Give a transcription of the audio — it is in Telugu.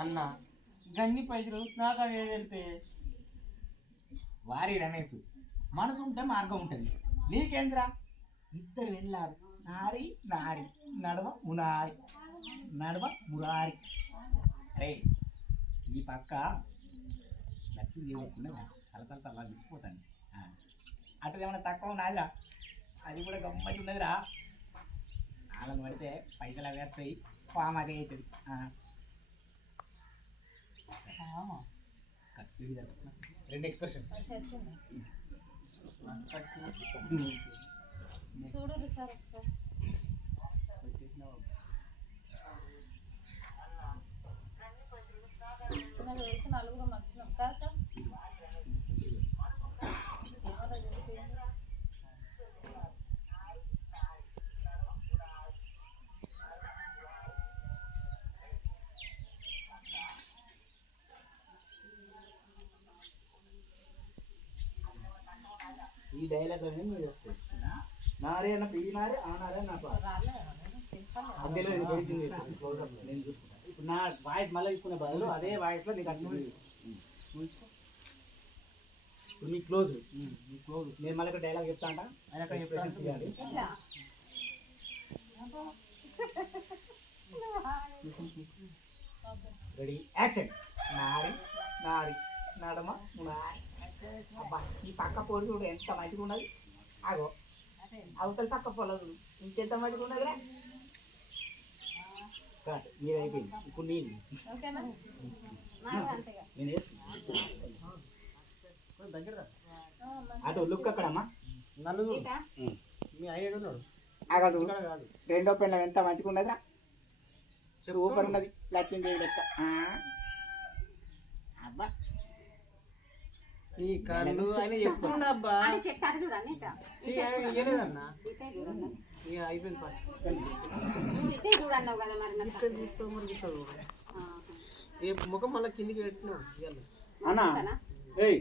అన్న గన్ని పైసలు నాకు అవి వెళ్తే వారి రమేష్ మనసు ఉంటే మార్గం ఉంటుంది. నీకేంద్రా ఇద్దరు వెళ్ళారు నారి నారి నడవ మునారి నడవ మురారి. అరే ఈ పక్క నచ్చింది ఏమనుకున్నా తల మిచ్చిపోతాను. అటు ఏమైనా తక్కువ నాదిరా అది కూడా గమ్మతి ఉన్నదిరా. వాళ్ళని పడితే పైసలు అవి వస్తాయి, ఫామ్ అదే అవుతుంది. రెండు ఎక్స్ప్రెషన్స్ చూడు సార్ నాకు తెలిసి నలుగురు వచ్చినాం కదా సార్. ఈ డైలాగ్ అనేది మీరు వస్తాయి. నారే అన్న పీ నారే ఆ నారే నా మధ్యలో నేను చూసుకుంటాను. ఇప్పుడు నా వాయిస్ మళ్ళీ తీసుకునే బదులు అదే వాయిస్లో నీకు అర్థం. ఇప్పుడు మీ క్లోజ్ నేను మళ్ళీ డైలాగ్ చెప్తా అంట ఆయన చేయాలి. Ready action. నారి నారి నడమ నారి. అబ్బా ఈ పక్క పొడి చూడు ఎంత మంచిగా ఉన్నది. ఆగో అవతల పక్క పొలం చూడు ఇంకెంత మంచిగా ఉన్నదిరా. కట్ మీరు అయిపోయింది. ఇప్పుడు నేను అటు లుక్ అక్కడమ్మా నలుగురు ఆగదు. రెండో పెళ్ళం ఎంత మంచిగా ఉన్నదిరా. సూపర్ ఉన్నది లక్ష్మీదేవి లెక్క. అబ్బా ఈ కళ్ళు అని చెప్తుండ అబ్బా ఇయ్యలేదన్నా ఇక అయిపోయింది. ఈ ముఖం మళ్ళీ కిందికి పెట్టినాడు అన్నా. ఏయ్